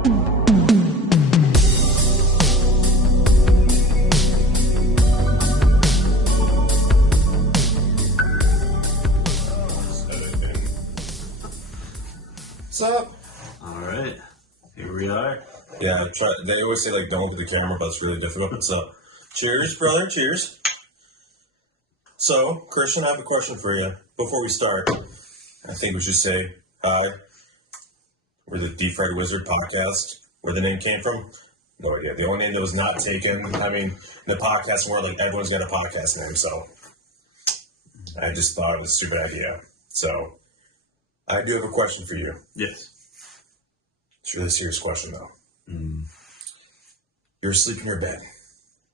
What's up? Alright, here we are. Yeah, they always say, like, don't look at the camera, but it's really difficult. So, cheers, brother, cheers. So, Christian, I have a question for you. Before we start, I think we should say hi. We're the Deep Fried Wizard podcast. Where the name came from? No idea. The only name that was not taken, I mean, the podcast world, like, everyone's got a podcast name, so I just thought it was a stupid idea. So, I do have a question for you. Yes. It's a really serious question, though. You're asleep in your bed.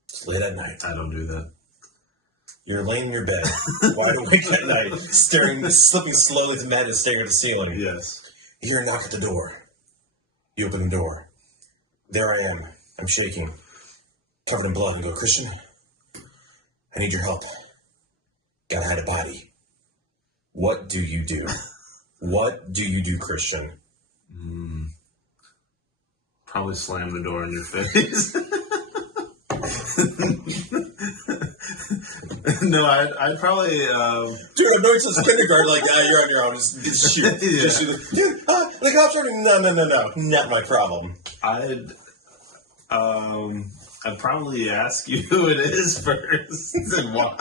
It's late at night. I don't do that. You're laying in your bed, wide awake at night, slipping slowly to bed and staring at the ceiling. Yes. You hear a knock at the door. You open the door. There I am. I'm shaking, covered in blood. You go, Christian, I need your help. Gotta hide a body. What do you do? What do you do, Christian? Probably slam the door in your face. No, I'd probably. Dude, I've known you since kindergarten. Like, you're on your own. Just shoot. Yeah. Just shoot. Dude, the cops are. No. Not my problem. I'd probably ask you who it is first and why.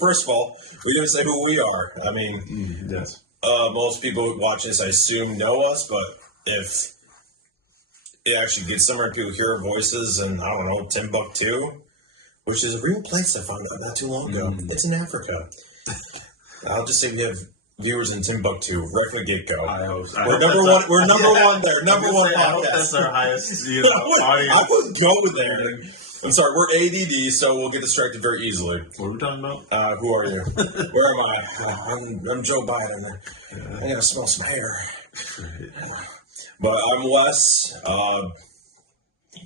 First of all, we're going to say who we are. I mean, Yes. Most people who watch this, I assume, know us, but if it actually gets somewhere, people hear our voices, and I don't know, Timbuktu, which is a real place I found out not too long ago. It's in Africa. I'll just say we have viewers in Timbuktu right from the get-go. I hope so. We're number one. We're number one there. Number one I hope podcast. that's our highest I audience. would go there. I'm sorry, we're ADD, so we'll get distracted very easily. What are we talking about? Who are you? Where am I? I'm Joe Biden. I gotta smell some hair. But I'm Wes.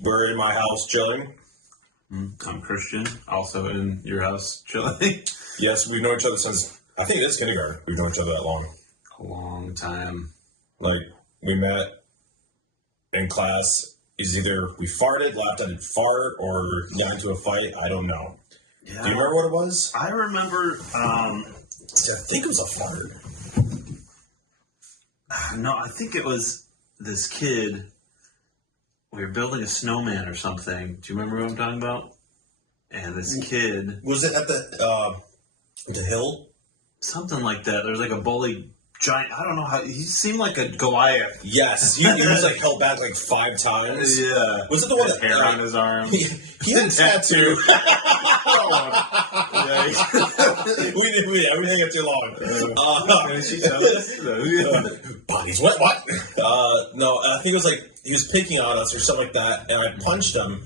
We're in my house chilling. I'm Christian, also in your house chilling. Yes, we've known each other since, I think it is kindergarten. We've known each other that long. A long time. Like, we met in class. Is either we farted, laughed at a fart, or got into a fight. I don't know. Yeah. Do you remember what it was? I remember. I think it was a fart. No, I think it was this kid. We were building a snowman or something. Do you remember what I'm talking about? And this kid, Was it at the hill? something like that. There was like a bully giant. I don't know how. He seemed like a Goliath. Yes, he was like held back like 5 times. Yeah. Was it the one His that hair on his arm? He had a tattoo. Yeah. we didn't get too long. Bodies, what? No, I think it was like he was picking on us or something like that, and I punched him.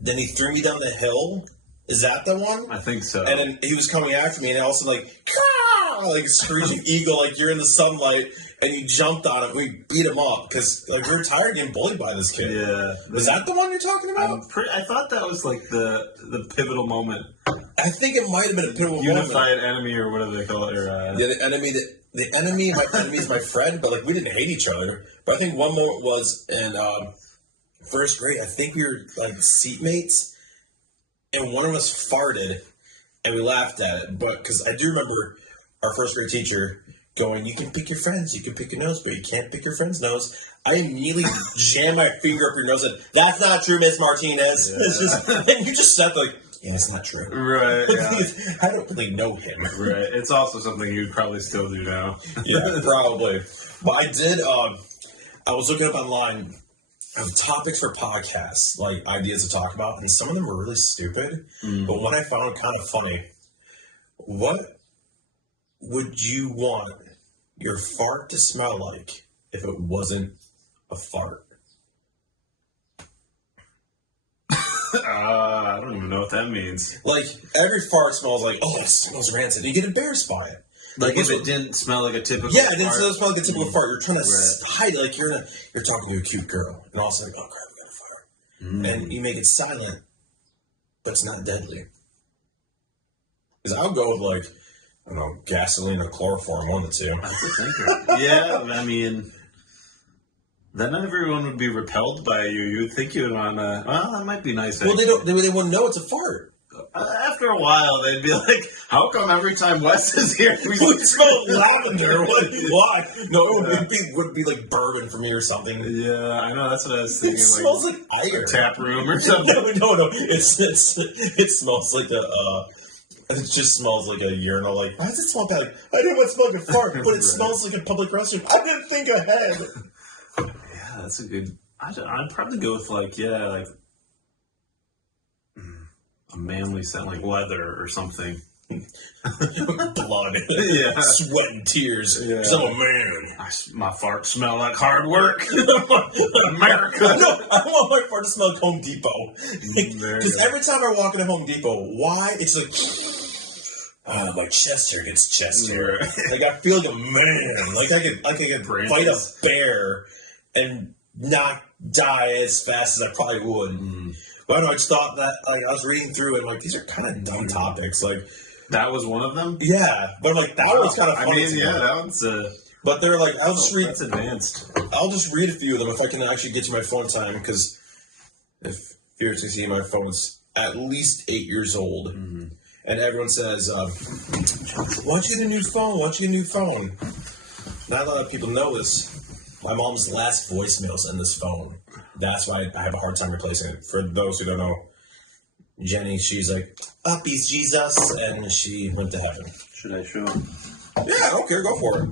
Then he threw me down the hill. Is that the one? I think so. And then he was coming after me, and I also like a screeching eagle, like you're in the sunlight, and you jumped on him. We beat him up because like we were tired of getting bullied by this kid. Yeah. Is that the one you're talking about? I thought that was like the pivotal moment. I think it might have been a pivotal moment. Unified enemy or whatever they call it. Or, Yeah, the enemy, my enemy is my friend, but like we didn't hate each other. But I think one moment was in first grade. I think we were like seatmates, and one of us farted, and we laughed at it. But because I do remember our first grade teacher going, "You can pick your friends, you can pick your nose, but you can't pick your friend's nose." I immediately jammed my finger up your nose and said, "That's not true, Miss Martinez." Yeah. It's just, and you just said like, "Yeah, it's not true." right. Yeah. I don't really know him. Right. It's also something you'd probably still do now. Yeah, probably. But I did. I was looking up online topics for podcasts, like ideas to talk about, and some of them were really stupid. But one I found kind of funny. What would you want your fart to smell like if it wasn't a fart? I don't even know what that means. Like every fart smells like, oh, it smells rancid. You get embarrassed by it. Like if it didn't smell like a typical Yeah, it didn't fart. smell like a typical fart. You're trying to Right. hide it, like you're talking to a cute girl, and all of a sudden, oh crap, we got a fart, and you make it silent, but it's not deadly. Because I would go with like, I don't know, gasoline or chloroform, one of the two. That's a thinker. Yeah, I mean, then everyone would be repelled by you. You would think you would want to. Well, that might be nice. Well, they wouldn't know it's a fart. After a while, they'd be like, "How come every time Wes is here, we smell lavender? Why? No, it would be like bourbon for me or something. Yeah, I know. That's what I was thinking. It smells like iron. Tap room or something. No. It smells like it just smells like a urinal. Like, why does it smell bad? I didn't want to smell like a fart, but it smells like a public restroom. I didn't think ahead. Yeah, that's a good. I'd probably go with like a manly scent, like leather or something. Blood, yeah, sweat and tears. Yeah. I'm a man. My farts smell like hard work. America. No, I want my fart to smell like Home Depot. Because every time I walk into Home Depot, why? It's like, my chest hair gets chest hair. Like I feel like a man. Like I could fight a bear and not die as fast as I probably would. But I just thought that, like, I was reading through and like these are kind of dumb topics. Like that was one of them. Yeah, but like that was kind of funny. I mean, yeah, that one's. But they're like, I'll just read. That's advanced. I'll just read a few of them if I can actually get to my phone time because if you're to see my phone's at least 8 years old, and everyone says, "Why don't you get a new phone? Why don't you get a new phone?" Not a lot of people know this. My mom's last voicemail's in this phone. That's why I have a hard time replacing it. For those who don't know, Jenny, she's like, "Uppies, Jesus," and she went to heaven. Should I show him? Yeah, I don't care. Go for it.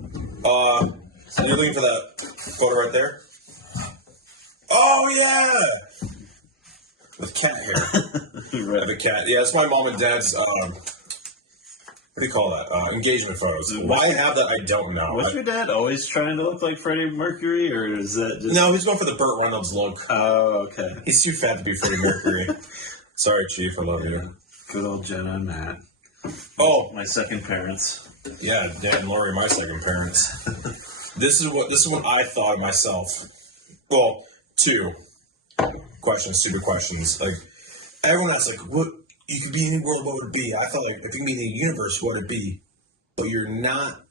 You're looking for that photo right there? Oh, yeah! With cat hair. Right. Of a cat. Yeah, it's my mom and dad's, what do you call that? Engagement photos. Why I have that, I don't know. Was your dad always trying to look like Freddie Mercury, or is that just... No, he's going for the Burt Reynolds look. Oh, okay. He's too fat to be Freddie Mercury. Sorry, Chief, I love you. Good old Jenna and Matt. Oh, my second parents. Yeah, Dad and Lori, my second parents. This is what I thought of myself. Well, two questions, stupid questions. Like everyone asks, like, what you could be in any world, what would it be? I thought, like, if you could be in the universe, what would it be? But you're not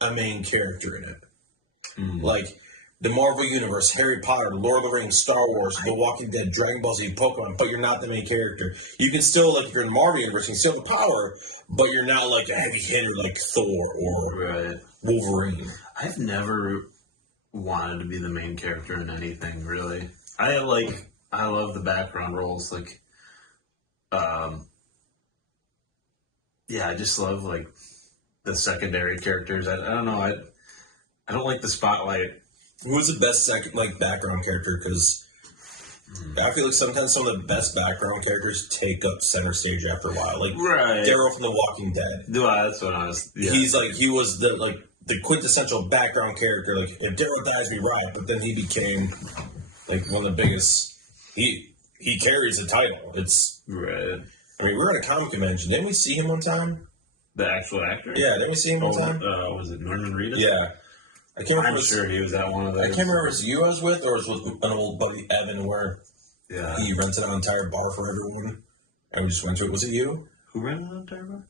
a main character in it. Like the Marvel Universe, Harry Potter, Lord of the Rings, Star Wars, The Walking Dead, Dragon Ball Z, Pokemon, but you're not the main character. You can still, like, if you're in the Marvel Universe, you can still have the power, but you're not, like, a heavy hitter like Thor or Wolverine. I've never wanted to be the main character in anything, really. I love the background roles, like, yeah, I just love, like, the secondary characters. I don't know, I don't like the spotlight. Who's the best background character? Because I feel like sometimes some of the best background characters take up center stage after a while. Like Daryl from The Walking Dead. Well, that's what I was. Yeah. He was the quintessential background character. Like if Daryl dies, we ride. But then he became like one of the biggest. He carries the title. It's right. I mean, we were at a comic convention. Didn't we see him one time? The actual actor? Yeah, didn't we see him one time? Was it Norman Reedus? Yeah. I can't remember. I'm sure he was at one of those. I can't remember if it was you I was with or it was with an old buddy Evan where he rented an entire bar for everyone and we just went to it. Was it you? Who rented an entire bar?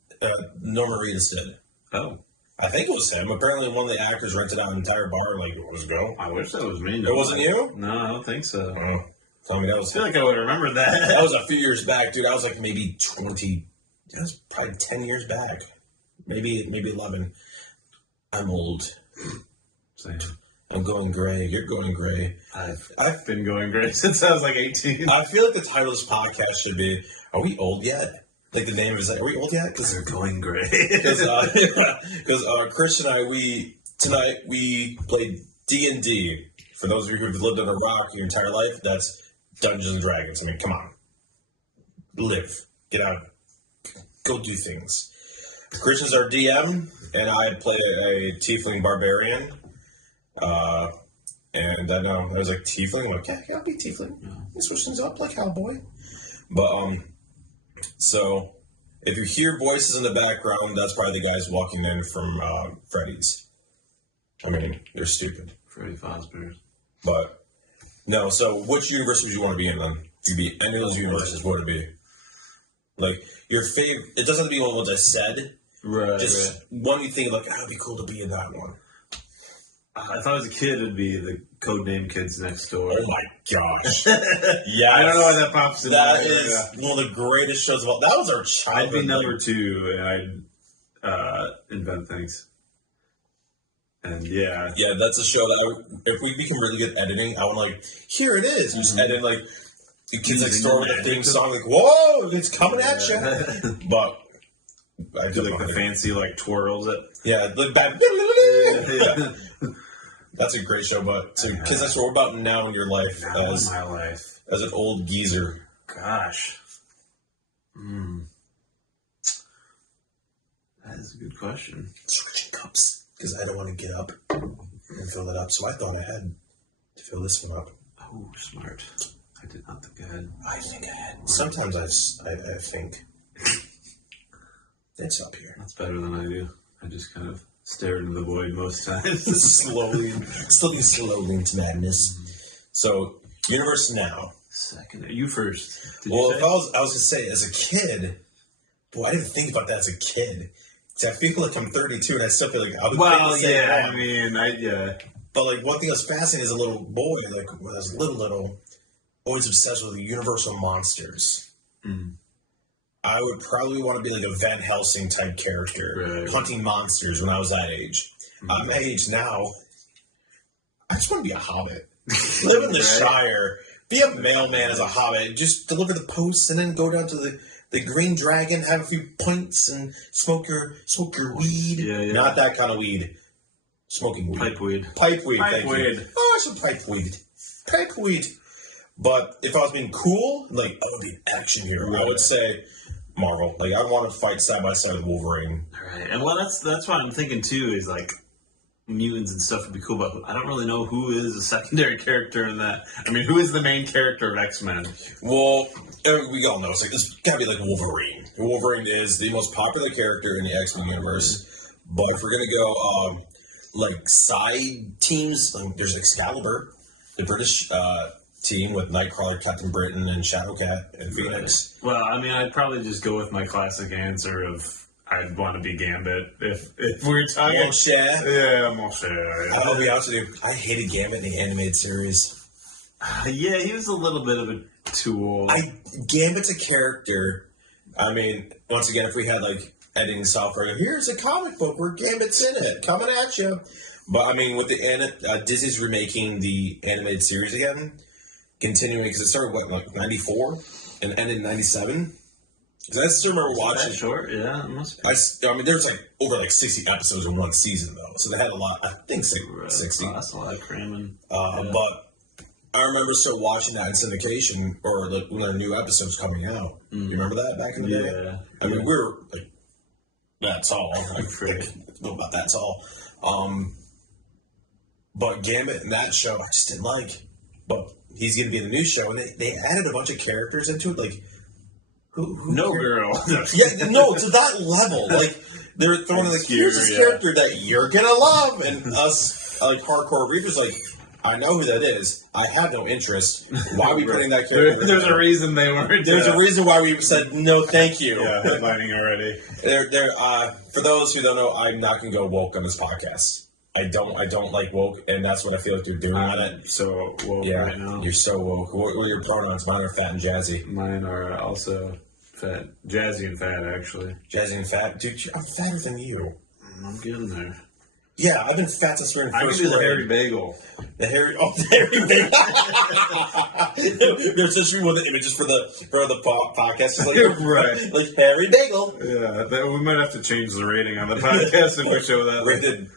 Norman Reedus did. Oh. I think it was him. Apparently one of the actors rented out an entire bar like it was go. I wish that was me. It wasn't you? No, I don't think so. Oh. Tell me that was. I feel like I would remember that. That was a few years back, dude. I was like maybe 20. That was probably 10 years back. Maybe 11. I'm old. Same. I'm going gray. You're going gray. I've been going gray since I was like 18. I feel like the title of this podcast should be, "Are we old yet?" Like the name is like, "Are we old yet?" Because they're going gray. Because Chris and I, tonight we played D&D. For those of you who've lived under a rock your entire life, that's Dungeons and Dragons. I mean, come on. Live. Get out. Go do things. Christian's our DM, and I play a tiefling barbarian. And I know I was like tiefling. I'm like, yeah, I'll be tiefling. Let's switch things up like cowboy. But so if you hear voices in the background, that's probably the guys walking in from Freddy's. I mean, they're stupid. Freddy Fazbear's. But no. So which universe would you want to be in then? If you be any of those universes, what would it be? Like your favorite? It doesn't have to be one of the ones I said. Right. Just one you think like, it'd be cool to be in that one. If I was a kid, it'd be the Codename Kids Next Door. Oh my gosh! Yeah, I don't know why that pops in. That is one of the greatest shows of all. That was our childhood. I'd be number 2, and I'd invent things. And yeah, that's a show that if we become really good at editing, I want here it is. You just edit the Kids Next Door with the theme song, whoa, it's coming at you. But I do the fancy twirls it. Yeah, that's a great show. But Kids Next Door, what about now in your life as an old geezer? Gosh, that is a good question. Switching cups because I don't want to get up and fill it up. So I thought I had to fill this one up. Oh, smart. I did not think I had. I think I had. Sometimes I think it's up here. That's better than I do. I just kind of stare into the void most times. slowly into madness. So, Universe Now. Second. You first. Well, if I was going to say, as a kid, boy, I didn't think about that as a kid. See, I feel like I'm 32 and I still feel like I would yeah. But one thing that was fascinating as a little boy, when I was little, always obsessed with the Universal monsters. Mm. I would probably want to be like a Van Helsing type character, hunting monsters when I was that age. I'm my age now. I just want to be a hobbit. Live in the Shire. Be a mailman as a hobbit. Just deliver the posts and then go down to the Green Dragon, have a few pints and smoke your weed. Yeah. Not that kind of weed. Smoking weed. Pipe weed. Thank weed. You. Oh, some pipe weed. But if I was being cool, I would be an action hero. I would say Marvel. I want to fight side by side with Wolverine. Right. And that's what I'm thinking too, is mutants and stuff would be cool, but I don't really know who is a secondary character in that. I mean, who is the main character of X-Men? Well, we all know it's gotta be Wolverine. Wolverine is the most popular character in the X-Men universe. But if we're gonna go side teams, there's Excalibur, the British team with Nightcrawler, Captain Britain, and Shadowcat and Phoenix. Well, I mean, I'd probably just go with my classic answer of I'd want to be Gambit if we're talking. Mon cher. Yeah, mon cher. Yeah. I'll be honest with you, I hated Gambit in the animated series. Yeah, he was a little bit of a tool. Gambit's a character. I mean, once again, if we had editing software, here's a comic book where Gambit's in it, coming at you. But I mean, with the Disney's remaking the animated series again, continuing because it started 94 and ended in 97. Because I still remember watching. Short, yeah, it must be. I mean, there's over 60 episodes in one season though, so they had a lot. I think 60. That's a lot of cramming. But I remember still watching that in syndication or when there were new episodes coming out. You remember that back in the day? Yeah. I mean, we were that tall. Not about that tall. But Gambit in that show, I just didn't like. But he's going to be in the new show, and they added a bunch of characters into it, who no cares? girl. Yeah, no, to that level. They're throwing here's this character that you're gonna love, and us hardcore readers I know who that is. I have no interest. Why are we putting that character? There's a reason they weren't. There's a reason why we said no, thank you. Yeah, headlining already. For those who don't know, I'm not gonna go woke on this podcast. I don't like woke, and that's what I feel like you're doing on it. So woke right now. You're so woke. What are your pronouns? Mine are fat and jazzy. Mine are also fat, jazzy and fat, actually. Jazzy and fat, dude. I'm fatter than you. I'm getting there. Yeah, I've been fat since we're in first grade. I could be the hairy bagel. The hairy bagel. There's just one of the images for the podcast. It's like hairy bagel. Yeah, we might have to change the rating on the podcast if we show that. Rated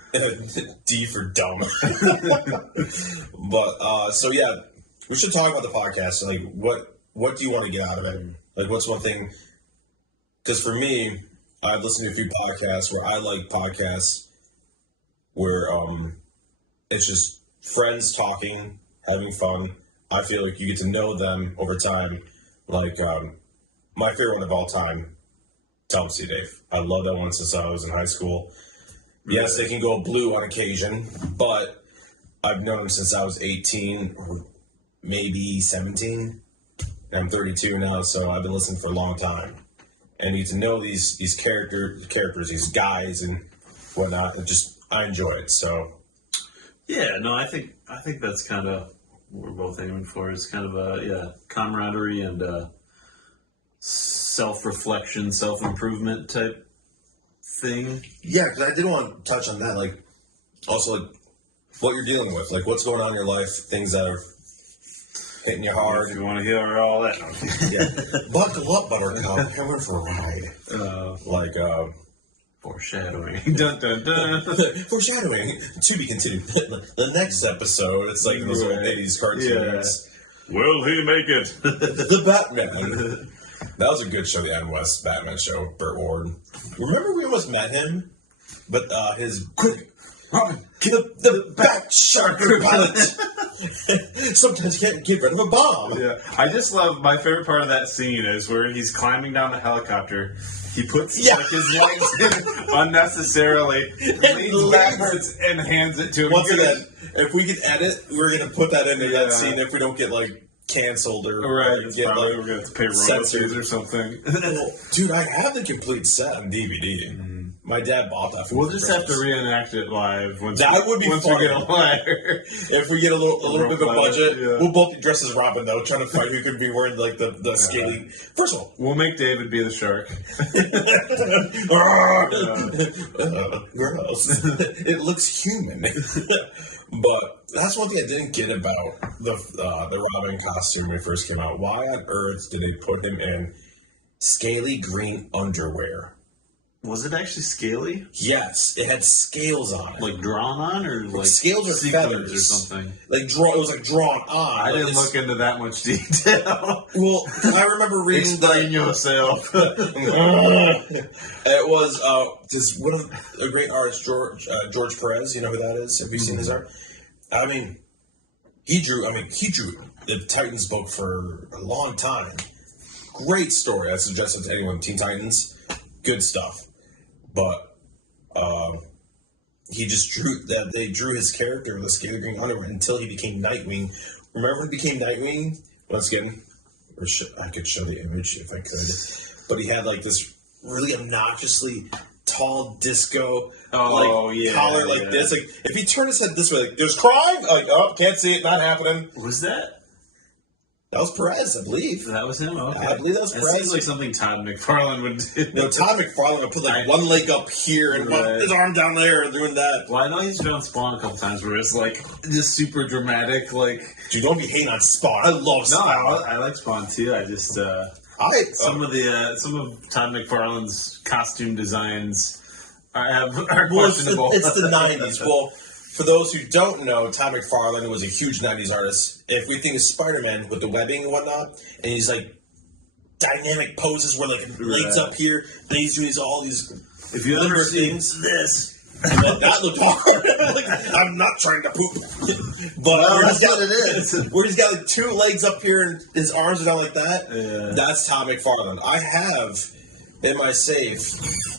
D for dumb. But so yeah, we should talk about the podcast. What do you want to get out of it? What's one thing? Because for me, I've listened to a few podcasts where I like podcasts where it's just friends talking, having fun. I feel like you get to know them over time. My favorite one of all time, Tell 'em Steve Dave. I love that one since I was in high school. Yes, they can go blue on occasion, but I've known them since I was 18 or maybe 17. And I'm 32 now, so I've been listening for a long time. And you get to know these characters, these guys and whatnot. I enjoy it. So, Yeah, no, I think that's kind of what we're both aiming for. Is kind of a camaraderie and self-reflection, self-improvement type thing. Yeah, because I did want to touch on that. Like, also, like, what you're dealing with. Like, what's going on in your life, things that are hitting you hard. If you want to hear all that. Yeah. Buckle up, Buttercup. Coming for a ride. Foreshadowing. Dun, dun, dun. Foreshadowing. To be continued. The next episode, it's like those old 80s cartoons. Will he make it? The Batman. That was a good show, the Adam West Batman show, Burt Ward. Remember we almost met him? But his... Quick! Robin! The Bat Shark pilot! Sometimes you can't get rid of a bomb. Yeah, I just love, my favorite part of that scene is where he's climbing down the helicopter. He puts like his legs in unnecessarily, leans backwards, and hands it to him. Once again, if we can edit, we're going to put that into that scene if we don't get like canceled or get like, we're going to pay royalties or something. Well, dude, I have the complete set on DVD. My dad bought that for me. We'll just have to reenact it live once would be once fun. we get a ladder. If we get a little bit of a budget, yeah. we'll both be dressed as Robin though, trying to find who could be wearing like the scaly. First of all, we'll make David be the shark. Gross. It looks human. But that's one thing I didn't get about the Robin costume when it first came out. Why on earth did they put him in scaly green underwear? Was it actually scaly? Yes, it had scales on it. Like drawn on, or like scales or sequins feathers or something? It was like drawn on. I didn't look into that much detail. Well, I remember reading Explain yourself. It was this one of a great artist, George Perez. You know who that is? Have you seen his art? I mean, he drew the Titans book for a long time. Great story. I suggest it to anyone. Teen Titans, good stuff. But he just they drew his character with a scaly green underwear until he became Nightwing. Remember when he became Nightwing? Once again, I could show the image if I could. But he had like this really obnoxiously tall disco collar like this. Like if he turned his head this way, like there's crime. Like can't see it, not happening. Was that? That was Perez, I believe. That was him? Okay. I believe that was Perez. It seems like something Todd McFarlane would do. No, Todd McFarlane would put like one leg up here and his arm down there and doing that. Well, I know he's found Spawn a couple times where it's like just super dramatic, like... Dude, don't be hating on Spawn. I love Spawn. No, I like Spawn too. I just... some of Todd McFarlane's costume designs are questionable. It's the 90s. Well, for those who don't know, Todd McFarlane was a huge 90s artist. If we think of Spider-Man with the webbing and whatnot, and he's like dynamic poses where like legs up here, then he's doing all these if you ever seen this. That looked hard. Like, I'm not trying to poop. But where he's got like two legs up here and his arms are down like that, that's Todd McFarlane. I have in my safe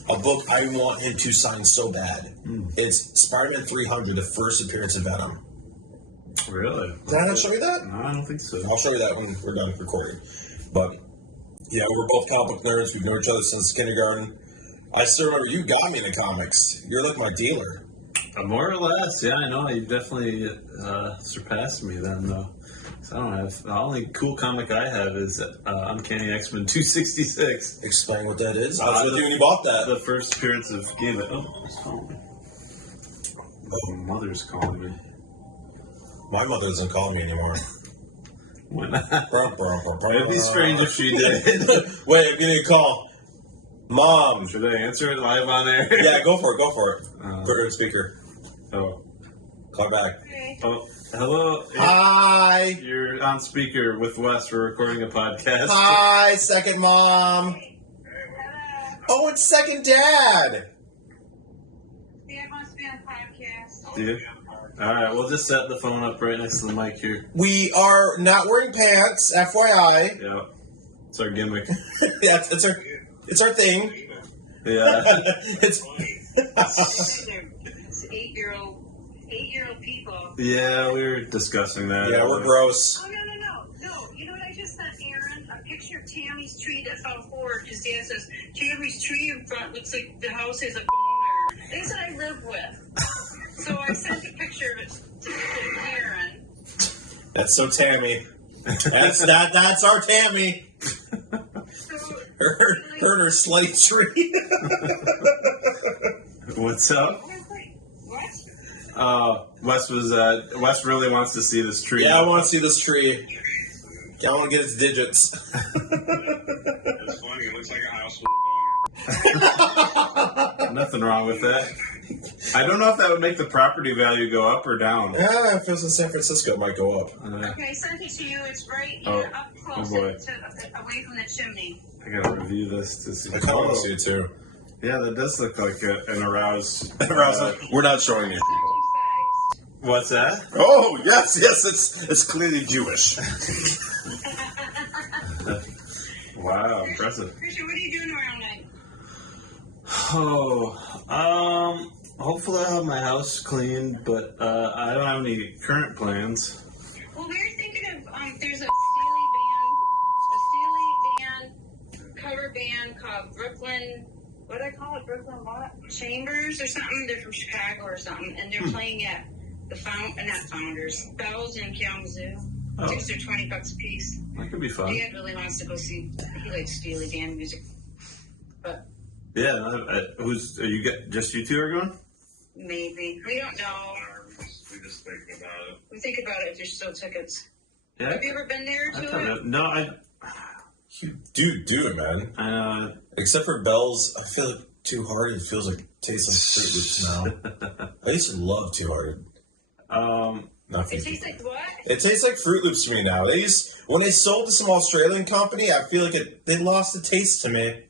a book I want him to sign so bad. It's Spider-Man 300, the first appearance of Venom. Really? Did I not show you that? No, I don't think so. I'll show you that when we're done recording. But, yeah, we're both comic book nerds. We've known each other since kindergarten. I still remember you got me into comics. You're like my dealer. More or less, yeah, I know. You definitely surpassed me then, though. So I don't have... The only cool comic I have is Uncanny X-Men 266. Explain what that is. I was with you when you bought that. The first appearance of Gambit. Oh, who's calling me? Oh, mother's calling me. My mother doesn't call me anymore. Why not? It'd It'd be strange if she did. Wait, give me a call. Mom. Should I answer it live on air? Yeah, go for it. Put her in speaker. Oh. Call back. Oh, hello. Hi. You're on speaker with Wes. We're recording a podcast. Hi, second mom. Oh, it's second dad. Dad wants to be on a podcast. Yeah. All right, we'll just set the phone up right next to the mic here. We are not wearing pants, FYI. Yeah. It's our gimmick. Yeah, it's our thing. Yeah. It's eight-year-old people. Yeah, we were discussing that. Yeah, we're gross. Oh, no. You know what I just sent Aaron? A picture of Tammy's tree that fell forward because Dad says, Tammy's tree in front looks like the house has a boner. This I live with. So I sent a picture of it to Aaron. That's so Tammy. That's our Tammy. So, Her and her slate tree. What's up? what? Wes really wants to see this tree. Yeah, I want to see this tree. I want to get its digits. It's funny. It looks like a house with a boner. Nothing wrong with that. I don't know if that would make the property value go up or down. Yeah, if it was in San Francisco, it might go up. Okay, I sent it to you. It's right Oh. here, up close, boy. away from the chimney. I gotta review this to see. I kind of want to see it too. Yeah, that does look like an aroused. We're not showing these people. What's that? Oh yes, it's clearly Jewish. Wow, impressive. Christian, what are you doing tomorrow night? Hopefully I'll have my house cleaned, but I don't have any current plans. Well, we were thinking of there's a Steely band cover band called Brooklyn. What do I call it? Brooklyn what? Chambers or something? They're from Chicago or something, and they're playing at the not Founders, Bells in Kalamazoo. Oh. Tickets are $20 a piece. That could be fun. Dad really wants to go see. He likes Steely Dan music, but Yeah, are you just you two are going? maybe we don't know. We just think about it. We think about it if there's still tickets. Yeah. Have you ever been there I to thought it? that- no, You do it, man. Except for Bell's, I feel like Too Hard. It feels like tastes like Fruit Loops now. I used to love Too Hard. Not It for tastes like what? It tastes like Fruit Loops to me now. When they sold to some Australian company, I feel like they lost the taste to me.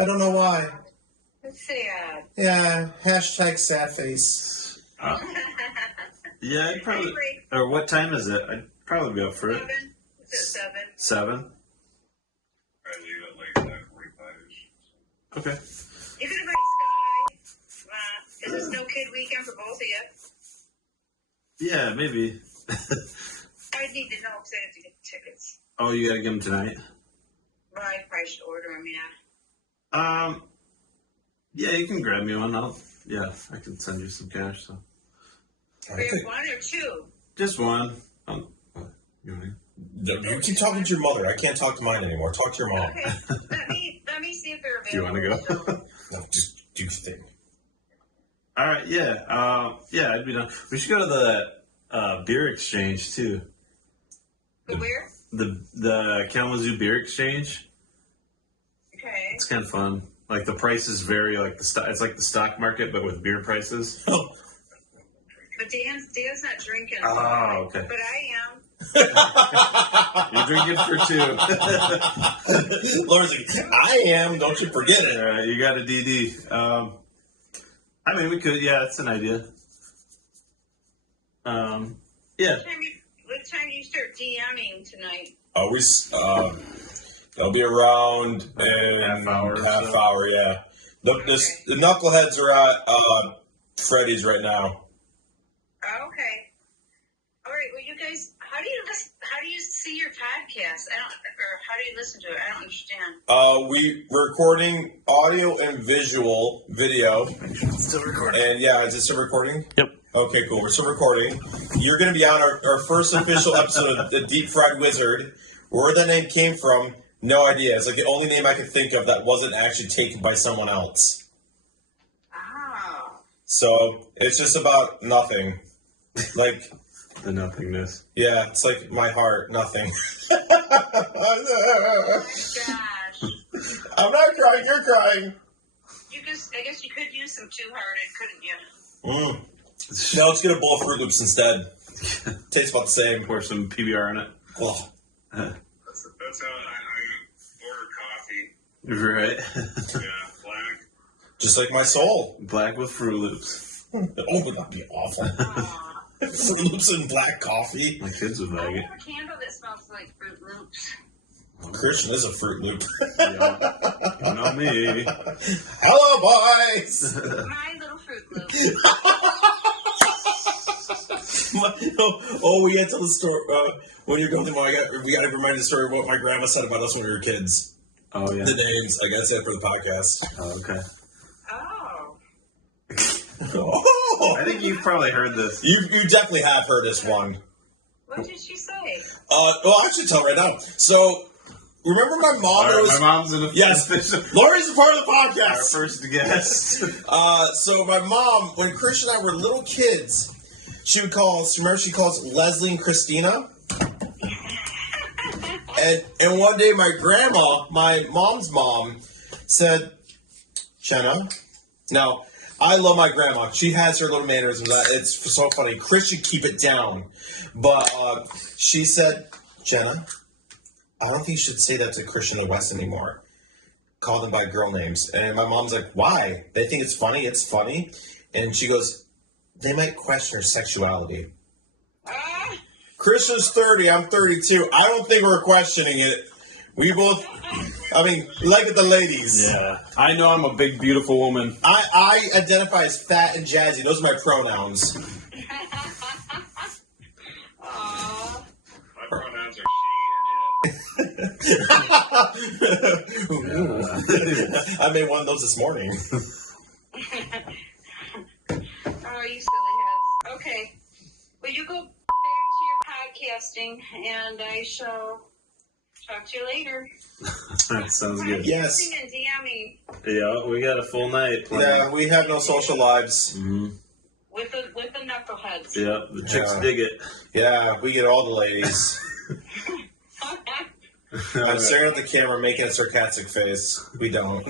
I don't know why. It's sad. Yeah, hashtag sad face. yeah, I'd probably. Anyway, Or what time is it? I'd probably be up for it. 7. It's at 7. 7. I leave it like 45-ish. Okay. You could invite Sky. Is this no kid weekend for both of you? Yeah, maybe. I need to know because I have to get the tickets. Oh, you gotta get them tonight. Well, I probably should order them, yeah. Yeah, you can grab me one. I can send you some cash. So We have 1 or 2. just one. You want You keep talking to your mother. I can't talk to mine anymore. Talk to your mom. Okay. let me see if they're Do you available. want to go? No, just do your thing. All right. Yeah. Yeah. I'd be done. We should go to the beer exchange too. But where? The Kalamazoo Beer Exchange. Okay. It's kind of fun. Like the prices vary. Like it's like the stock market, but with beer prices. But Dan's not drinking. Oh, okay. But I am. You're drinking for 2. Laura's like, I am. Don't you forget it. You got a DD. I mean, we could. Yeah, that's an idea. Yeah. What time do you start DMing tonight? They'll be around in Half hour or Half so. hour, yeah. The knuckleheads are at Freddy's right now. Oh, okay. All right. Well, you guys, how do you listen? How do you see your podcast? How do you listen to it? I don't understand. We're recording audio and video. Still recording. And yeah, is it still recording? Yep. Okay, cool. We're still recording. You're going to be on our first official episode of The Deep Fried Wizard. Where that name came from, no idea. It's like the only name I could think of that wasn't actually taken by someone else. Oh. So it's just about nothing. Like, The nothingness. yeah, it's like my heart, nothing. Gosh. I'm not crying, you're crying. I guess you could use some Too Hearted, couldn't you? Now let's get a bowl of Fruit Loops instead. Tastes about the same. Pour some PBR in it. Oh, That's how I order coffee. Right. Yeah, black. just like my soul. Black with Fruit Loops. Oh, would that be awful? Aw. Fruit Loops and black coffee. My kids would I like it. have a candle that smells like Fruit Loops. Christian is a Fruit Loop. Yeah. You know me. Hello, boys. My little Fruit Loop. Oh, we got to tell the story. When you're going to we got to remind the story of what my grandma said about us when we were kids. Oh yeah. The names, like I said for the podcast. Oh, okay. Oh. I think you've probably heard this. You definitely have heard this one. What did she say? Well, I should tell right now. So, remember my mom? All right, was, my mom's in a yes, Lori's a part of the Our podcast. first guest. So my mom, when Christian and I were little kids, she would call us. Remember, she calls Leslie and Christina. And one day, my grandma, my mom's mom, said, "Jenna." Now, I love my grandma. She has her little mannerisms. It's so funny. Christian, keep it down. But she said, "Jenna, I don't think you should say that to Christian and Wes anymore. Call them by girl names." And my mom's like, "Why? They think it's funny. It's funny." And she goes, "They might question her sexuality." Ah, Christian's 30. I'm 32. I don't think we're questioning it. We both, I mean, look at the ladies. Yeah, I know I'm a big, beautiful woman. I identify as fat and jazzy. Those are my pronouns. aw. My pronouns are she I made one of those this morning. Oh, you silly heads. Okay. Well, you go back to your podcasting, and I shall talk to you later. That sounds good. Yes. Texting and DMing Yeah, we got a full night planned. Yeah, we have no social lives. Mm-hmm. with the knuckleheads. Yeah, the chicks Yeah. dig it. Yeah, we get all the ladies. I'm staring at the camera, making a sarcastic face. We don't.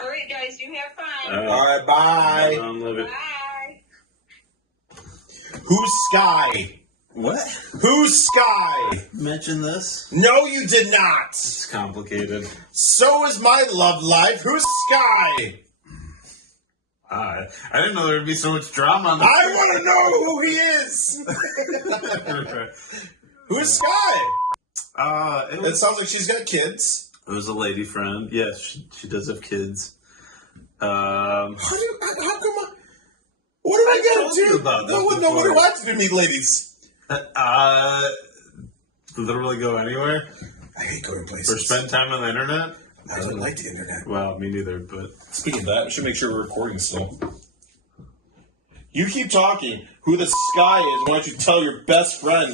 All right, guys, you have fun. All right, bye. Love it. Bye. Who's Sky? What? Who's Sky? Mention this? No, you did not. It's complicated. So is my love life. Who's Sky? I didn't know there would be so much drama on I want to know who he is. Who's Sky? It It was, sounds like she's got kids. it was a lady friend. Yes, she does have kids. How come what did I told gotta you do? about that No, what do before. I have to do to meet ladies? Literally go anywhere I hate going or places. spend time on the internet. I don't like the internet. Well, me neither. But Speaking of that, we should make sure we're recording still. You keep talking. Who the Sky is? Why don't you tell your best friend?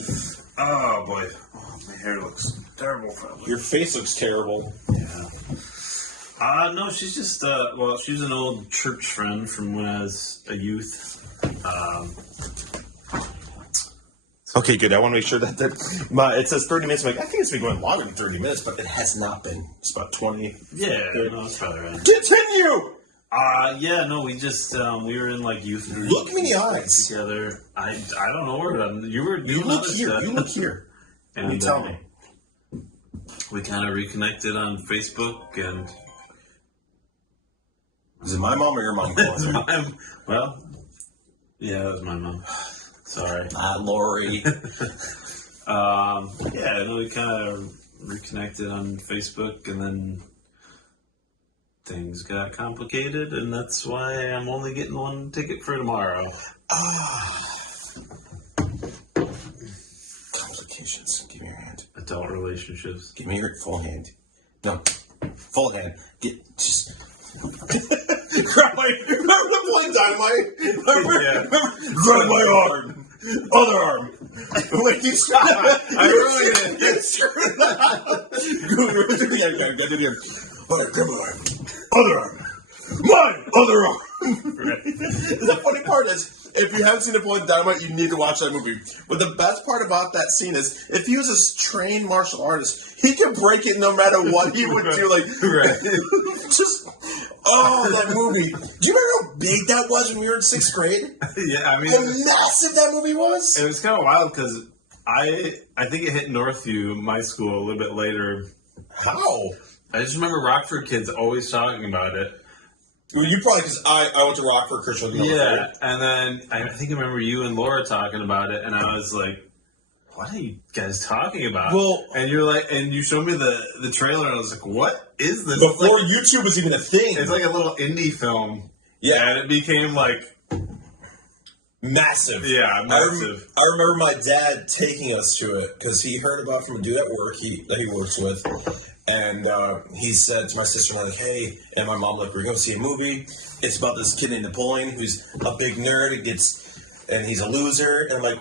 oh boy, my hair looks terrible. Probably. Your face looks terrible. Yeah. No, she's just she's an old church friend from when I was a youth. Okay, good. I want to make sure that it says 30 minutes. I'm like, I think it's been going longer than 30 minutes, but it has not been. It's about 20. Yeah, no, that's probably right. Continue! Yeah, no, we just we were in like youth group Look me in the eyes. together. I don't know where you were. You look here. You look here. And You tell me. We kind of reconnected on Facebook, and Is it my mom or your mom? well, yeah, that was my mom. Sorry. Lori. Yeah, no, we kind of reconnected on Facebook, and then things got complicated, and that's why I'm only getting one ticket for tomorrow. Complications. Give me your hand. Adult relationships. Give me your full hand. No. Full hand. Just. Grab my. Remember the point dynamite? Remember? Yeah. Grab my arm. Other arm. Wait, you stop. I ruined it. Screw that. Get it here. Other, grab my arm. Other arm. My other arm. The funny part is, if you haven't seen Napoleon Dynamite, you need to watch that movie. But the best part about that scene is, if he was a trained martial artist, he could break it no matter what he would do. Like, just, that movie. Do you remember how big that was when we were in 6th grade? Yeah, I mean, How massive that movie was? it was kind of wild because I think it hit Northview, my school, a little bit later. How? I just remember Rockford kids always talking about it. Well, you probably, because I went to Rockford Christian. Yeah, and then I think I remember you and Laura talking about it, and I was like, "What are you guys talking about?" Well, and you're like, and you showed me the trailer, and I was like, "What is this?" before it's YouTube was even a thing. like, it's like a little indie film. Yeah. and it became like Massive. massive. I remember my dad taking us to it because he heard about it from a dude at work that he works with, And he said to my sister, like, hey, and my mom, like, we're going to see a movie. It's about this kid named Napoleon who's a big nerd and he's a loser. And I'm like,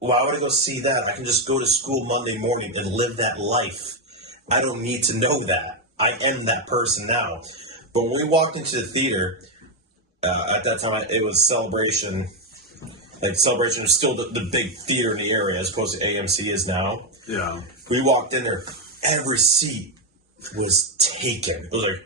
why would I go see that? I can just go to school Monday morning and live that life. I don't need to know that. I am that person now. But when we walked into the theater, at that time, it was Celebration. Like, Celebration was still the big theater in the area as opposed to AMC is now. Yeah. We walked in there. Every seat was taken. It was like,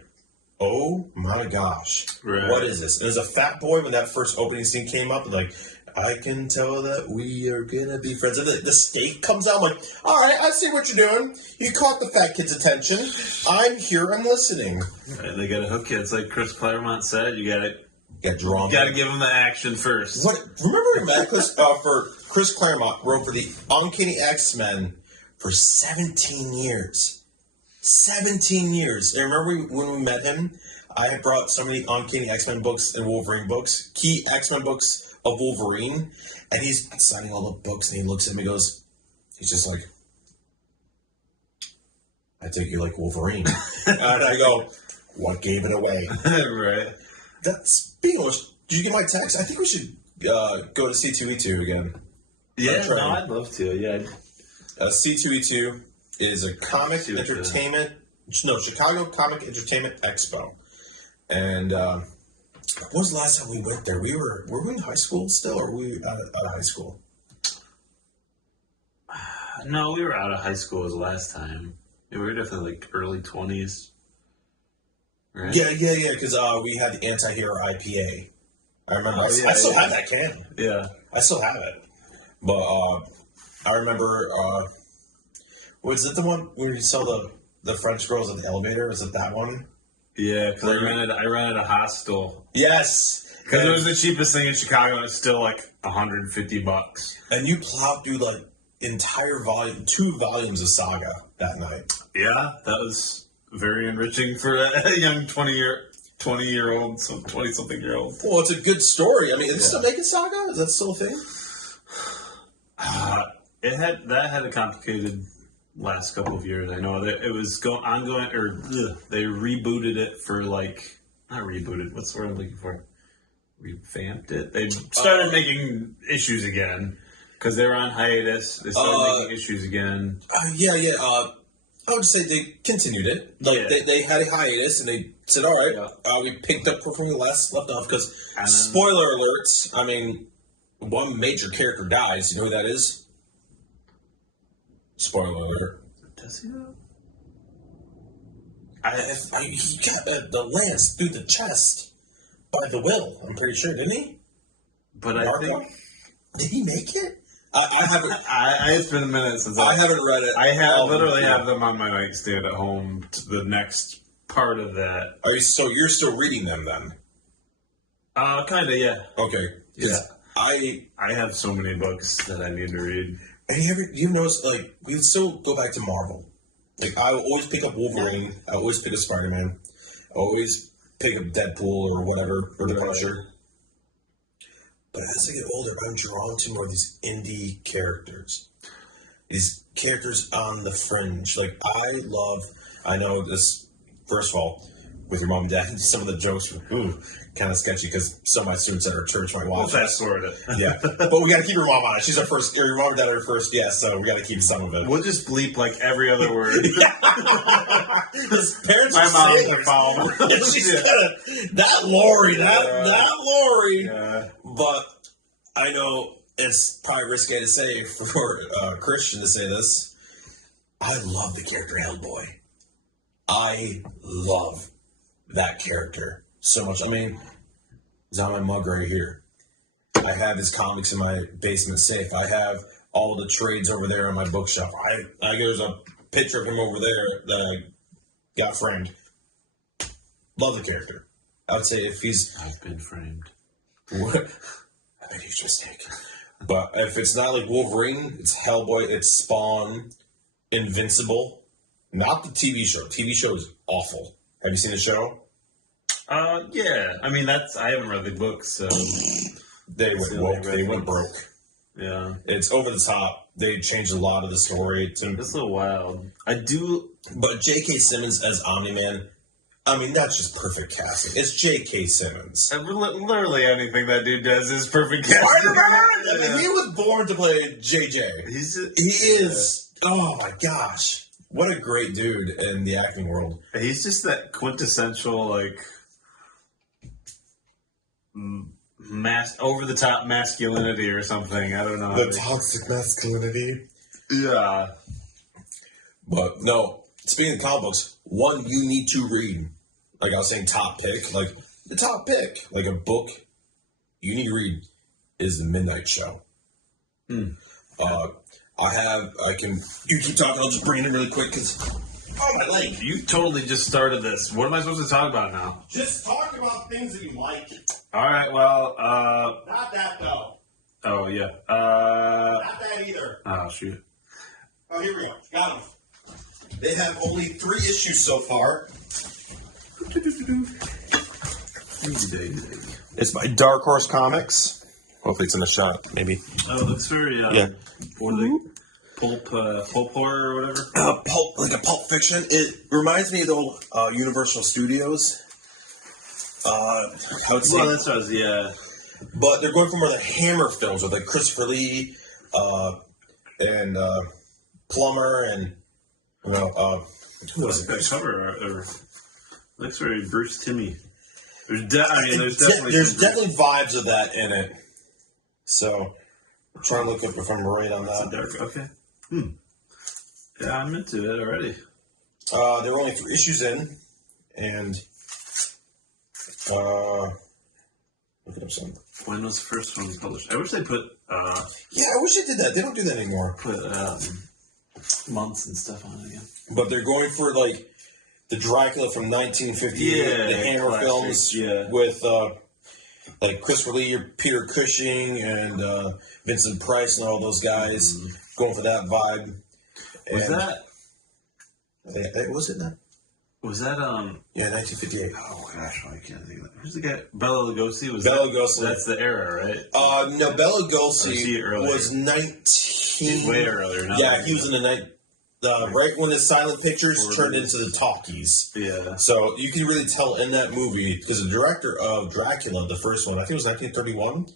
oh my gosh, Right. What is this? And as a fat boy, when that first opening scene came up, like, I can tell that we are gonna be friends. And the steak comes out. I'm like, all right, I see what you're doing. You caught the fat kid's attention. I'm here. I'm listening. Right, they gotta hook you. It's like Chris Claremont said. You gotta give them the action first. What? Remember that for Chris Claremont wrote for the Uncanny X-Men for 17 years. 17 years. And remember when we met him, I had brought so many Uncanny X-Men books and Wolverine books, key X-Men books of Wolverine, and he's signing all the books, and he looks at me and goes, he's just like, I think you like Wolverine. And I go, what gave it away? Right. That's being honest. Did you get my text? I think we should go to C2E2 again. Yeah, no, I'd love to. Yeah. C2E2 is a comic entertainment, Chicago Comic Entertainment Expo. And when was the last time we went there? Were we in high school still, or were we out of high school? No, we were out of high school as last time. Yeah, we were definitely like early 20s. Right? Yeah, because we had the Anti-Hero IPA. I remember. I still have that can. Yeah. I still have it. But I remember, was it the one where you saw the French girls at the elevator? Was it that one? Yeah, because I rented a hostel. Yes. Because it was the cheapest thing in Chicago, and it's still like $150. And you plowed through like entire two volumes of Saga that night. Yeah, that was very enriching for a young 20-year-old, 20-something-year-old. Well, it's a good story. I mean, is it still making Saga? Is that still a thing? That had a complicated last couple of years. I know that it was ongoing, or they rebooted it for like, not rebooted. What's the word I'm looking for? Revamped it. They started making issues again because they were on hiatus. They started making issues again. Yeah. I would say they continued it. Like they had a hiatus and they said, "All right, we picked up where we left off." Because spoiler alerts. I mean, one major character dies. You know who that is? Spoiler alert. Does he know? He got the lance through the chest by the will. I'm pretty sure, didn't he? But Marco? I think Did he make it? I haven't. It's been a minute since I haven't read it. I literally have them on my nightstand at home. To the next part of that. So you're still reading them then? Kind of, yeah. Okay. Yeah. I have so many books that I need to read. And you notice, like, we still go back to Marvel. Like, I will always pick up Wolverine. I always pick up Spider-Man. I always pick up Deadpool or whatever, or the Punisher. But as I get older, I'm drawn to more of these indie characters. These characters on the fringe. Like, I know this, first of all, with your mom and dad, some of the jokes were kind of sketchy because some of my students at our church might watch Fast forward it. Yeah, but we got to keep your mom on it. She's our first, or your mom and dad are our first guest, so we got to keep some of it. We'll just bleep like every other word. His parents My are mom's a sailors. foul. She's that Lori, that Lori. Yeah. But I know it's probably risque to say for a Christian to say this. I love the character Hellboy. I love that character so much. I mean, it's on my mug right here. I have his comics in my basement safe. I have all the trades over there on my bookshelf. There's a picture of him over there that I got framed. Love the character. I would say if he's... I've been framed. What? I made a huge mistake. But if it's not like Wolverine, it's Hellboy, it's Spawn, Invincible. Not the TV show. TV show is awful. Have you seen the show? Yeah. I mean, I haven't read the book, so... They went woke. They went broke. Yeah. It's over the top. They changed a lot of the story. It's a little wild. I do. But J.K. Simmons as Omni-Man, I mean, that's just perfect casting. It's J.K. Simmons. Literally anything that dude does is perfect casting. I mean, he was born to play J.J. He is. Oh my gosh. What a great dude in the acting world. He's just that quintessential, like, over the top masculinity or something. I don't know. The toxic masculinity. Yeah. But no, speaking of comic books, one you need to read. Like I was saying, top pick. Like the top pick, like a book you need to read is The Midnight Show. You keep talking, I'll just bring it in really quick because, oh, my leg. You totally just started this. What am I supposed to talk about now? Just talk about things that you like. All right, well, Not that, though. oh, yeah. Not that either. Oh, shoot. Oh, here we go. Got them. They have only 3 issues so far. It's by Dark Horse Comics. Hopefully it's in the shot, maybe. Oh, it looks very, Yeah. What are they? Pulp horror or whatever? Pulp, like a Pulp Fiction. It reminds me of the old Universal Studios. I would say, Well, that's what I was, yeah. but they're going for more of the Hammer films with like Christopher Lee and Plummer and what is That it? cover looks very Bruce Timmey. There's definitely There's definitely vibes of that in it. So I'm trying to look up if I'm right on that. dark. Okay. Yeah, I'm into it already. There are only 3 issues in, and look at some. When was the first one published? I wish they put Yeah, I wish they did that. They don't do that anymore. months and stuff on it again. But they're going for like the Dracula from 1958, Yeah, the Hammer classic, films, yeah. with like Christopher Lee, Peter Cushing, and Vincent Price, and all those guys going for that vibe. Was And was it that? Was that Yeah, 1958. Oh gosh, I can't think of that. Who's the guy? Bela Lugosi was. Bela Lugosi. That's the era, right? No, Bela Or was Lugosi he earlier? was 19. Way earlier. Not Yeah, he was in the night. Right when the silent pictures turned into the talkies. Yeah. So you can really tell in that movie, because the director of Dracula, the first one, I think it was 1931.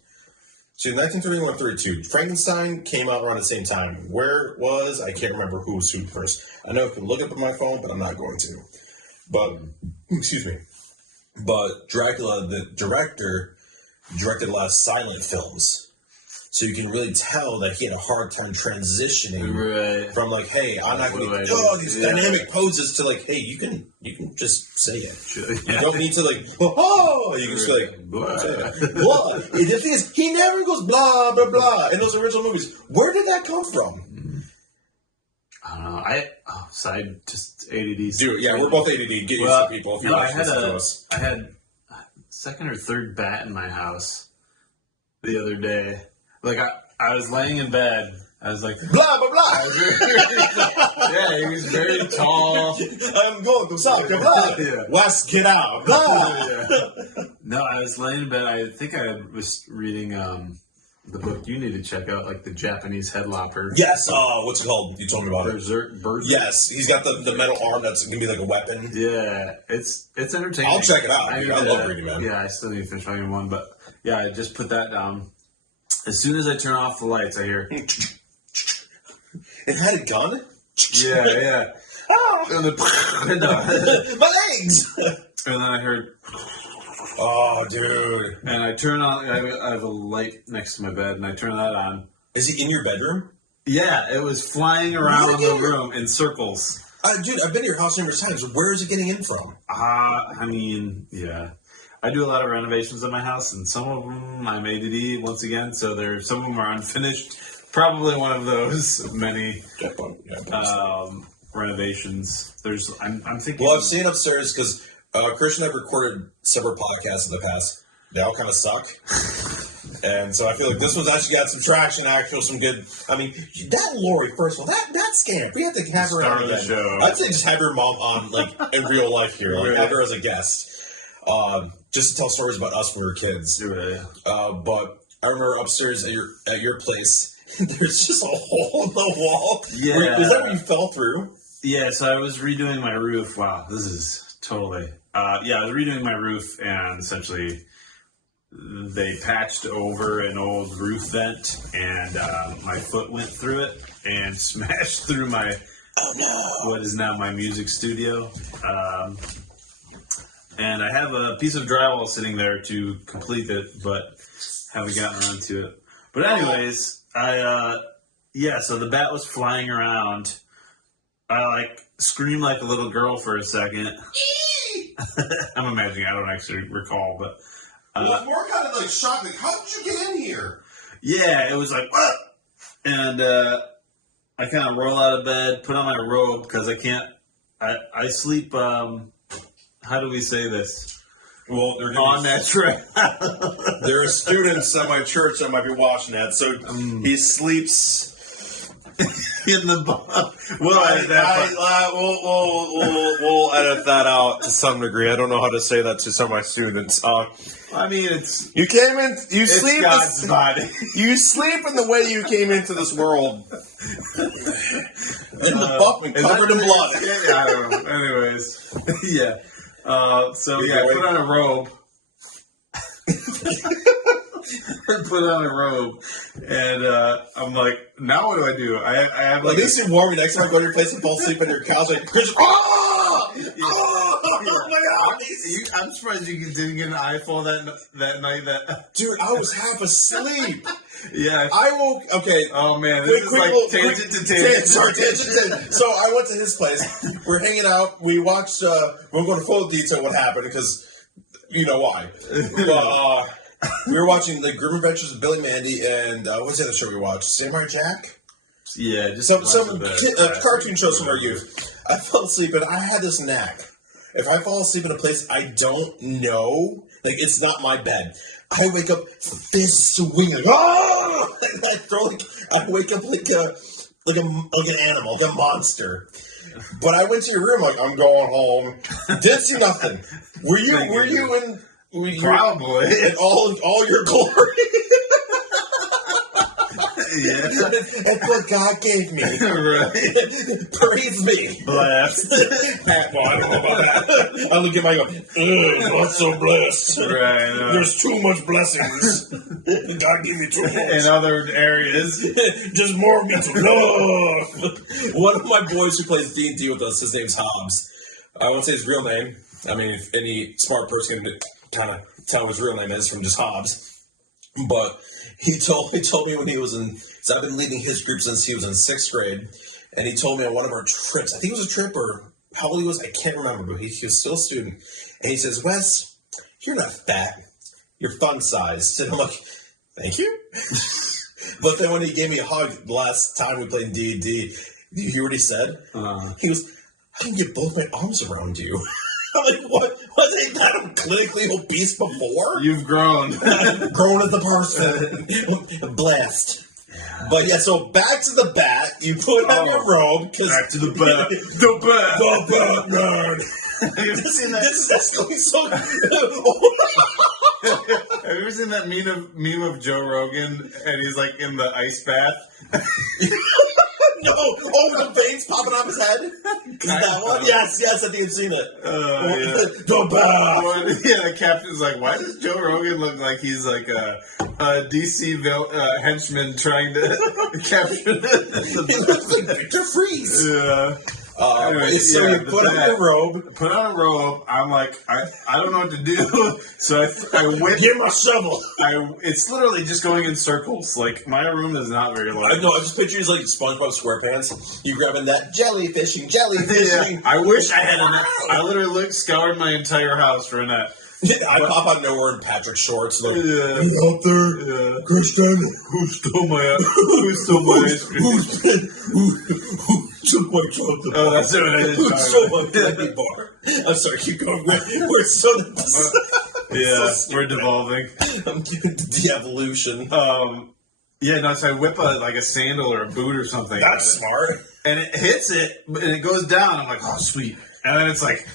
So 1931, 32. Frankenstein came out around the same time. Where it was, I can't remember who was who first. I know I can look it up on my phone, but I'm not going to. But, excuse me. But Dracula, the director, directed a lot of silent films. So you can really tell that he had a hard time transitioning Right. from like, hey, I'm not going to Right. do these Yeah. dynamic poses to like, hey, you can just say it. Sure. You don't need to like, oh, you can just be like, Blah. say it. Blah. And the thing is, he never goes blah blah blah in those original movies. Where did that come from? I don't know. Side just ADD. Dude, yeah, we're both ADD. Get used to people. If you're No, not listening to us. I had second or third bat in my house the other day. Like I was laying in bed. I was like, Blah blah blah. yeah, he was very tall. I'm going to soccer. Blah. Yeah. West, get out. Blah. Yeah. No, I was laying in bed. I think I was reading the book you need to check out, like the Japanese Headlopper. Yes. What's it called? You told me about it. Berserk. Yes, he's got the metal arm that's gonna be like a weapon. Yeah, it's entertaining. I'll check it out, dude. I love reading, man. Yeah, I still need to finish volume 1, but yeah, I just put that down. As soon as I turn off the lights, I hear. It had a gun. Yeah. And then, My legs. and then I heard, Oh, dude. and I turn on. I have a light next to my bed, and I turn that on. Is he in your bedroom? Yeah, it was flying around the room in circles. Dude, I've been to your house numerous times. Where is it getting in from? I mean, yeah. I do a lot of renovations in my house, and some of them I'm ADD once again, so some of them are unfinished. Probably one of those many renovations. I'm thinking. Well, I've seen upstairs because Christian and I've recorded several podcasts in the past. They all kind of suck. And so I feel like this one's actually got some traction, some good. I mean, that Lori, first of all, that scamp. We have to have her on the show. I'd say just have your mom on, like, in real life here. Like, have her as a guest. Just to tell stories about us when we were kids. Yeah. But I remember upstairs at your place, there's just a hole in the wall. Yeah. Was that what you fell through? Yeah, so I was redoing my roof. Wow, this is totally. I was redoing my roof, and essentially they patched over an old roof vent, and my foot went through it and smashed through my what is now my music studio. And I have a piece of drywall sitting there to complete it, but haven't gotten around to it. But anyways, so the bat was flying around. I screamed like a little girl for a second. I'm imagining, I don't actually recall, but Well, it's more kind of like shocked. Like, how did you get in here? yeah, it was like what? And I kind of roll out of bed, put on my robe because I can't. I sleep. How do we say this? Well, On that track. there are students at my church that might be watching that, so he sleeps. In the bottom. We'll edit that out to some degree. I don't know how to say that to some of my students. I mean, it's You came in. You it's sleep. God's body. You sleep in the way you came into this world. In the buff and Is that covered in really- blood. Yeah, I don't know. Anyways, yeah. I put on a robe. I put on a robe, and I'm like, now what do I do? I have At like least you warm me next time I go to your place and fall asleep on your couch. Like, Christian, oh my god! I'm surprised you didn't get an eyeful that night. That Dude, I was half asleep. yeah. I woke. Okay. Oh man, this is like tangent to tangent. Sorry, tangent to tangent. So I went to his place. We're hanging out. We watched. We'll go to full detail what happened because you know why. We were watching the Grim Adventures of Billy Mandy and what's the other show we watched? Samurai Jack. Yeah, just Some the cartoon shows from our youth. I fell asleep and I had this knack. If I fall asleep in a place I don't know, like it's not my bed, I wake up fist swinging. Oh! I wake up like an animal, like a monster. But I went to your room like I'm going home. Didn't see nothing. Were you in? Probably in all your glory? yeah. That's what God gave me. Right. Praise me. Blessed. Well, I don't know about that. I look at my go, not so blessed. Right. There's too much blessings. God gave me too much. In other areas. Just more mental love. One of my boys who plays D&D with us, his name's Hobbs. I won't say his real name. I mean, if any smart person can kind of tell what his real name is from just Hobbs. But he told me when he was in, so I've been leading his group since he was in 6th grade, and he told me on one of our trips, I think it was a trip or how old he was, I can't remember, but he was still a student, and he says, Wes, you're not fat, you're fun-sized. And I'm like, thank you? But then when he gave me a hug the last time we played D&D, you hear what he said? He was, I can get both my arms around you. I'm like, what? Wasn't that clinically obese before? You've grown. Grown as a person. Blessed. Yeah. But yeah, so back to the bat. You put on your robe. Back to the bat. The bat. The Batman. Have you ever seen that? This is escalating so Have you ever seen that meme of Joe Rogan and he's like in the ice bath? No! Oh, with the veins popping off his head? Is that one? Yes, I think I've seen it. Yeah. The bat! Yeah, the captain's like, why does Joe Rogan look like he's like a DC henchman trying to capture He looks like Victor Freeze. Yeah. So you put on your robe. Put on a robe. I'm like, I don't know what to do. So I whip. Give him a shovel. It's literally just going in circles. Like, my room is not very large. I know, I just picture you like SpongeBob SquarePants. You grabbing that jellyfishing. Yeah, I wish I had a net. I literally scoured my entire house for a net. I pop out nowhere in Patrick shorts. Like, Yeah. you out there? Yeah. Christian? Who stole my ice cream? Who took my chocolate? Oh, that's what it is. Who stole my candy bar? I'm sorry, keep going. We're so... Yeah, we're devolving. I'm getting to de-evolution. Yeah, no, so I whip a sandal or a boot or something. That's smart. And it hits it, and it goes down. I'm like, oh, sweet. And then it's like...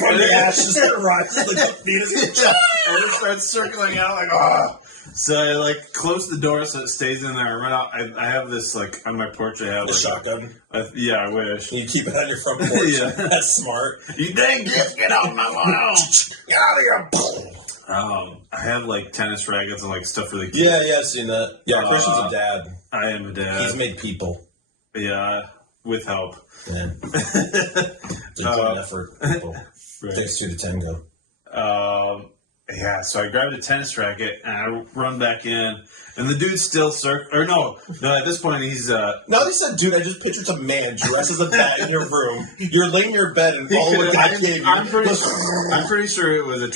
From the ashes that rises like the fetus. Yeah. And it starts circling out like, oh. So I like close the door so it stays in there. I run out. I have this like on my porch. I have The like, shotgun. yeah, I wish. You keep it on your front porch. Yeah. That's smart. You dang just get out my lawn. Get out of here. I have like tennis rackets and like stuff for the kids. Yeah, I've seen that. Yeah, Christian's a dad. I am a dad. He's made people. Yeah, with help. Yeah. It's a good effort. People. Right. Takes 2 to tango. Yeah, so I grabbed a tennis racket and I run back in, and the dude's still no, at this point he's No, they said, dude, I just pictured some man dressed as a bat in your room. You're laying in your bed and all what God gave you. I'm pretty sure it was a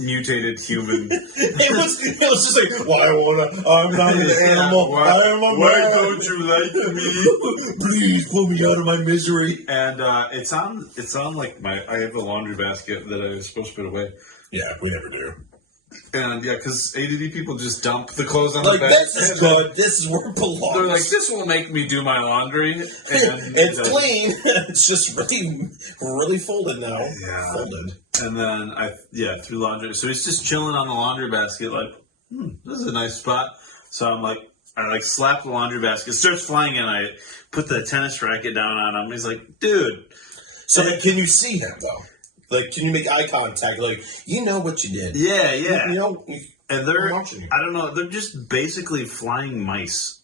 mutated human. It was just like, I'm not an animal. I am a man. Why don't you like me? Please pull me out of my misery. And it's on like I have a laundry basket that I was supposed to put away. Yeah, we never do. And yeah, because ADD people just dump the clothes on Like, the bed. this is good. This is where it belongs. They're like, this will make me do my laundry. And it's clean. It's just really folded now. Yeah. Folded. And then threw laundry. So he's just chilling on the laundry basket, like, this is a nice spot. So I slap the laundry basket, starts flying in. I put the tennis racket down on him. He's like, dude. So can you see him though? Like, can you make eye contact? Like, you know what you did. Yeah. You know, And they're, watching you. I don't know, they're just basically flying mice.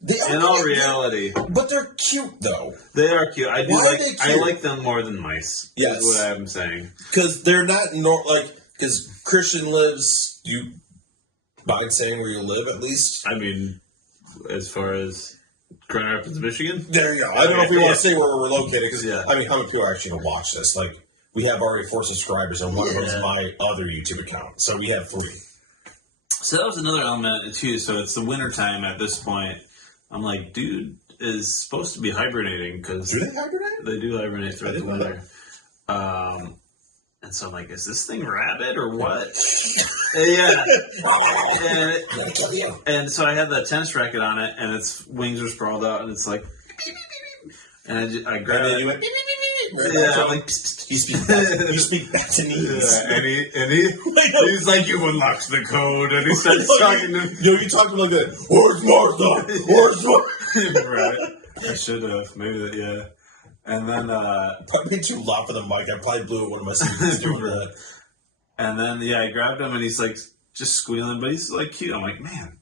They are In all reality. But they're cute though. They are cute. Why are they I cute? like them more than mice. Yes. Is what I'm saying. Because they're not because Christian lives. You mind saying where you live at least? I mean, as far as Grand Rapids, Michigan. There you go. I don't know if we want to say where we're located because Yeah. I mean, how many people are actually going to watch this? Like, we have already 4 subscribers, and one of them is Yeah. my other YouTube account, so we have 3. So that was another element too. So it's the winter time at this point. I'm like, dude is supposed to be hibernating because Do they hibernate? they do hibernate throughout the didn't know winter. And so I'm like, is this thing rabid or what? Yeah. And so I had the tennis racket on it, and its wings are sprawled out, and it's like, and I grabbed And then it. you went. Yeah, I'm like, You speak back to me. he's like, you unlocked the code, and he starts talking to me. Yo, you talking like that? Where's Martha? Where's Martha? Right. I should have. Maybe that, yeah. And then, Probably too loud for the mic. I probably blew it one of my speakers doing that. and then, yeah, I grabbed him, and he's like, just squealing, but he's like cute. I'm like, man,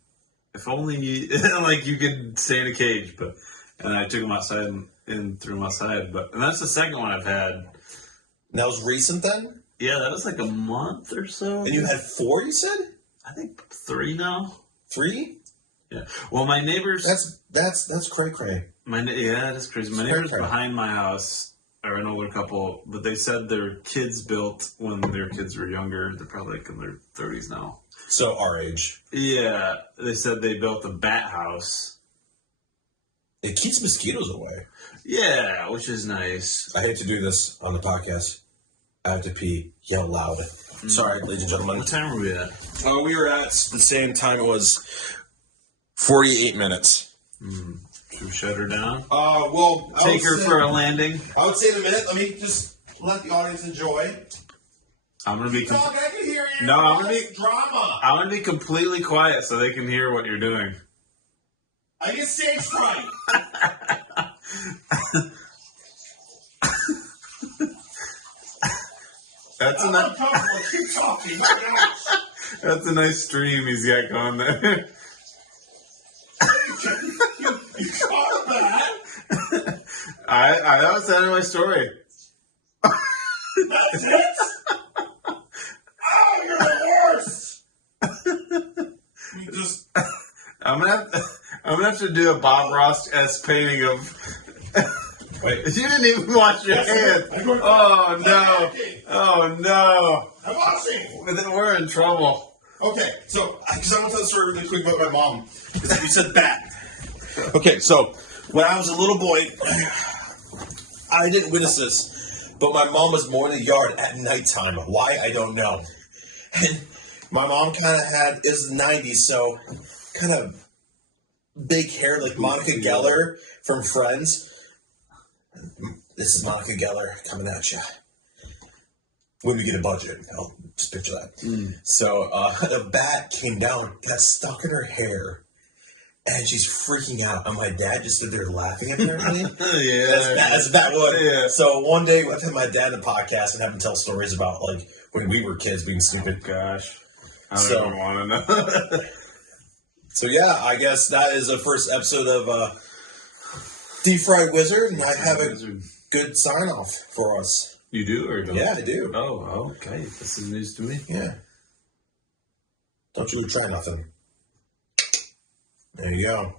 if only like you could stay in a cage. But, and I took him outside and threw him outside. And that's the second one I've had. And that was recent then? Yeah, that was like a month or so. And you had 4, you said? I think 3 now. 3? Yeah. Well, my neighbors. That's cray cray. Yeah, that's crazy. My It's neighbors cray-cray. behind my house are an older couple, but they said their kids built when their kids were younger. They're probably like in their 30s now. So our age. Yeah, they said they built a bat house. It keeps mosquitoes away. Yeah, which is nice. I hate to do this on the podcast. I have to pee. Yell loud. Sorry, ladies and gentlemen. What time are we at? We were at the same time. It was 48 minutes. Should we shut her down? Well, Take her for a landing. I would say in a minute. Let me just let the audience enjoy. I'm gonna be. Talk, I can hear you. No, I'm gonna be- drama. I'm gonna be completely quiet so they can hear what you're doing. I get stage fright. That's I'm uncomfortable. Keep talking. That's a nice stream he's got going there. You caught that? That was the end of my story. That's it? Oh, you're the worst. You just. I'm gonna have to do a Bob Ross-esque painting of. Wait. You didn't even wash your hands. Oh no! Oh no! I'm watching. But then we're in trouble. Okay, so because I want to tell the story really quick about my mom. Because you said bat. Okay, so when I was a little boy, I didn't witness this, but my mom was mowing the yard at nighttime. Why, I don't know. And my mom kind of had, it was the 90s, so kind of big hair like Monica Geller from Friends. This is Monica Geller coming at you. When we get a budget, I'll Just picture that. So the bat came down, got stuck in her hair, and she's freaking out. And my dad just stood there laughing at her. As a bat would. Yeah. So one day I've had my dad in the podcast and have him tell stories about like when we were kids being stupid. Gosh. I don't So- even want to know. So yeah, I guess that is the first episode of Deep Fried Wizard, and I have a good sign off for us. You do or don't? Yeah, I do. Oh, okay. This is news to me. Yeah. Don't you try nothing. There you go.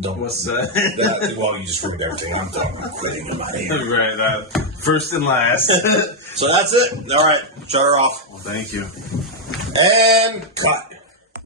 Don't. What's that? that? Well, you just ruined everything. I'm quitting in my hand. Right. First and last. So that's it. All right, shut her off. Well, thank you. And cut.